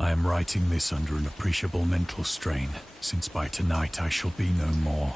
I am writing this under an appreciable mental strain, since by tonight I shall be no more.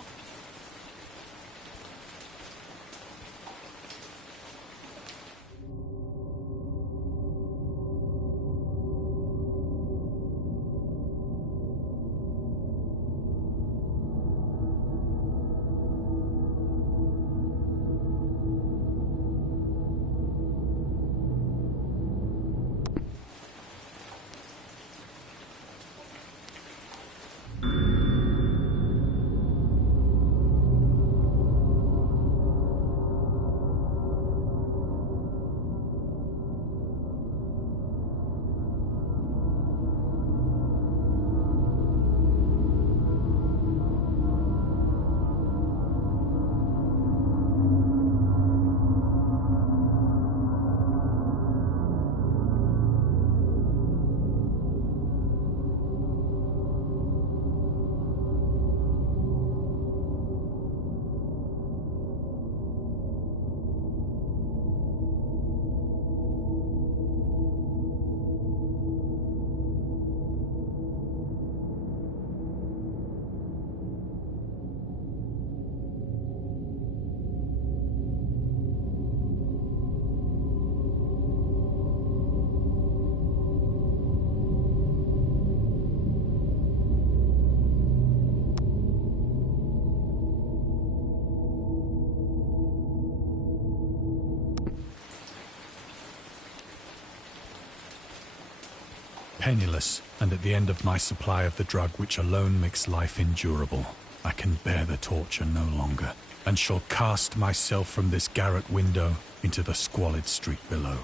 Penniless, and at the end of my supply of the drug which alone makes life endurable, I can bear the torture no longer, and shall cast myself from this garret window into the squalid street below.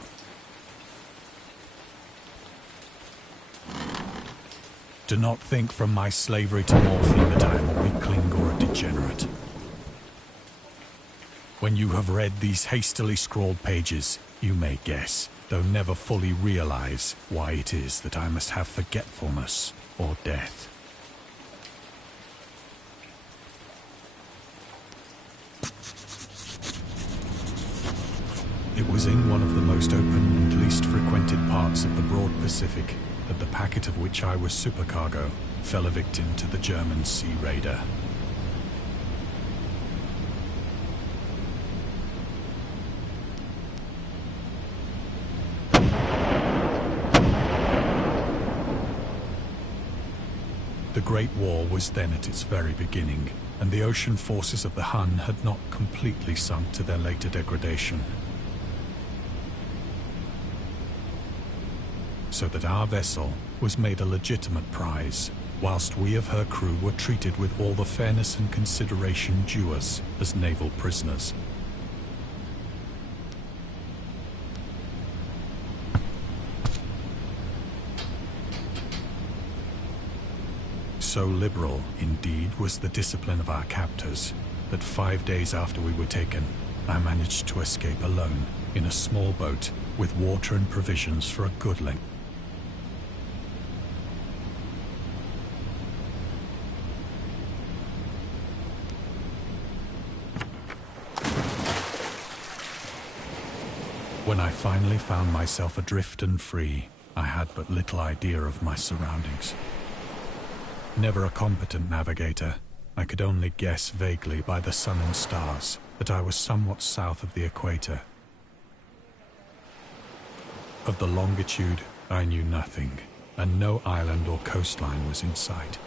Do not think from my slavery to morphine that I am a weakling or a degenerate. When you have read these hastily scrawled pages, you may guess, though never fully realize, why it is that I must have forgetfulness or death. It was in one of the most open and least frequented parts of the broad Pacific that the packet of which I was supercargo fell a victim to the German sea raider. The Great War was then at its very beginning, and the ocean forces of the Hun had not completely sunk to their later degradation. So that our vessel was made a legitimate prize, whilst we of her crew were treated with all the fairness and consideration due us as naval prisoners. So liberal, indeed, was the discipline of our captors, that 5 days after we were taken, I managed to escape alone, in a small boat, with water and provisions for a good length. When I finally found myself adrift and free, I had but little idea of my surroundings. Never a competent navigator, I could only guess vaguely by the sun and stars that I was somewhat south of the equator. Of the longitude, I knew nothing, and no island or coastline was in sight.